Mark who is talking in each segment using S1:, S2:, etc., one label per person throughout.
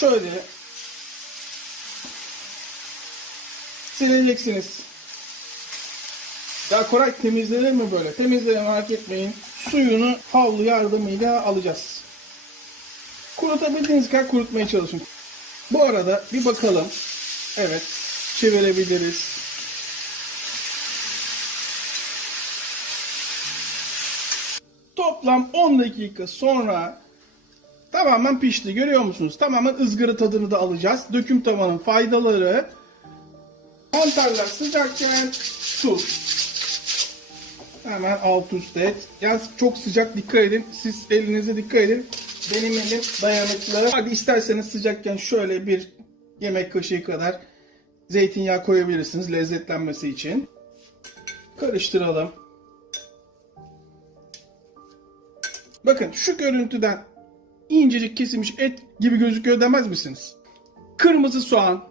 S1: şöyle sileceksiniz. Ya Koray temizlenir mi böyle? Temizlenir merak etmeyin. Suyunu havlu yardımıyla alacağız. Kurutabildiğiniz kadar kurutmaya çalışın. Bu arada bir bakalım. Evet. Çevirebiliriz. Toplam 10 dakika sonra tamamen pişti. Görüyor musunuz? Tamamen ızgara tadını da alacağız. Döküm tavanın faydaları. Mantarlar sıcakken tuz. Hemen alt üst et. Yalnız çok sıcak dikkat edin. Siz elinize dikkat edin. Benim elim dayanıklı. Hadi isterseniz sıcakken şöyle bir yemek kaşığı kadar zeytinyağı koyabilirsiniz lezzetlenmesi için. Karıştıralım. Bakın şu görüntüden incecik kesilmiş et gibi gözüküyor demez misiniz? Kırmızı soğan.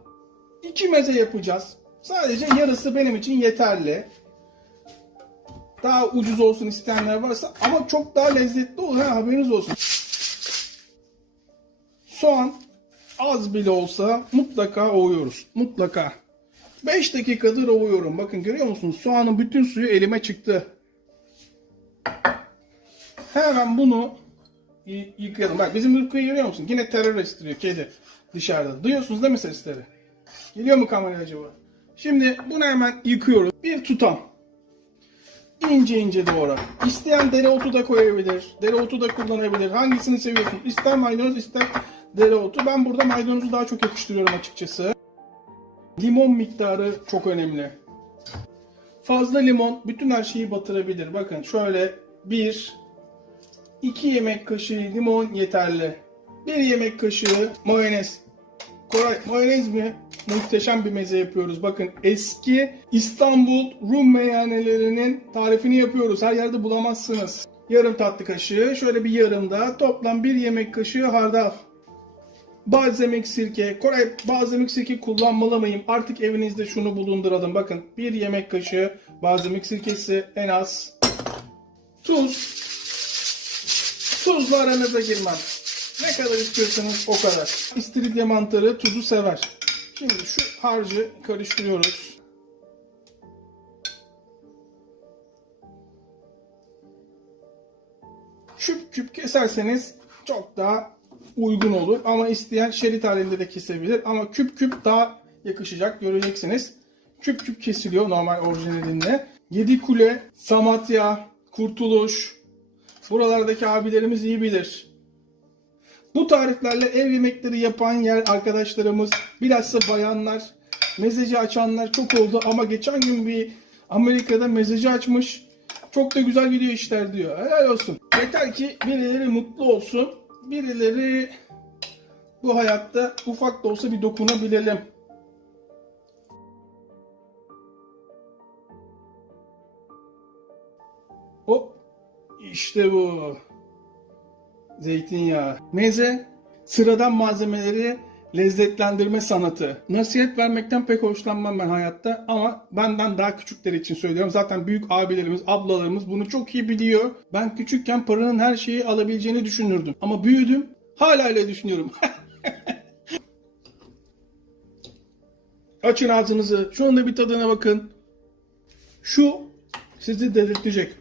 S1: iki meze yapacağız. Sadece yarısı benim için yeterli. Daha ucuz olsun isteyenler varsa ama çok daha lezzetli olur ha haberiniz olsun. Soğan az bile olsa mutlaka ovuyoruz. Mutlaka. 5 dakikadır ovuyorum. Bakın görüyor musunuz? Soğanın bütün suyu elime çıktı. Hemen bunu yıkayalım. Bak bizim ırkıyı görüyor musun? Yine terör estiriyor kedi dışarıda. Duyuyorsunuz değil mi sesleri? Geliyor mu kameraya acaba? Şimdi bunu hemen yıkıyoruz. Bir tutam. İnce ince doğra. İsteyen dereotu da koyabilir. Dereotu da kullanabilir. Hangisini seviyorsun? İster maydanoz ister dereotu. Ben burada maydanozu daha çok yakıştırıyorum açıkçası. Limon miktarı çok önemli. Fazla limon bütün her şeyi batırabilir. Bakın şöyle bir 2 yemek kaşığı limon yeterli. 1 yemek kaşığı mayonez. Koray mayonez mi? Muhteşem bir meze yapıyoruz. Bakın eski İstanbul Rum meyhanelerinin tarifini yapıyoruz. Her yerde bulamazsınız. Yarım tatlı kaşığı, şöyle bir yarım da toplam 1 yemek kaşığı hardal. Balzamik sirke. Koray balzamik sirke kullanmalı mıyım? Artık evinizde şunu bulunduralım. Bakın 1 yemek kaşığı balzamik sirkesi en az. Tuz. Tuzla aranıza girmem. Ne kadar istiyorsanız o kadar. İstiridye mantarı tuzu sever. Şimdi şu harcı karıştırıyoruz. Küp küp keserseniz çok daha uygun olur. Ama isteyen şerit halinde de kesebilir. Ama küp küp daha yakışacak. Göreceksiniz. Küp küp kesiliyor normal orijinalinde. Yedi Kule, Samatya, Kurtuluş, Buralardaki abilerimiz iyi bilir. Bu tariflerle ev yemekleri yapan yer arkadaşlarımız, bilhassa bayanlar, mezeci açanlar çok oldu ama geçen gün bir Amerika'da mezeci açmış. Çok da güzel gidiyor işler diyor. Helal olsun. Yeter ki birileri mutlu olsun. Birileri bu hayatta ufak da olsa bir dokunabilelim. Hop. İşte bu. Zeytinyağı. Meze, sıradan malzemeleri lezzetlendirme sanatı. Nasihat vermekten pek hoşlanmam ben hayatta ama benden daha küçükler için söylüyorum. Zaten büyük abilerimiz, ablalarımız bunu çok iyi biliyor. Ben küçükken paranın her şeyi alabileceğini düşünürdüm. Ama büyüdüm, hala öyle düşünüyorum. Açın ağzınızı. Şu anda bir tadına bakın. Şu sizi delirtecek.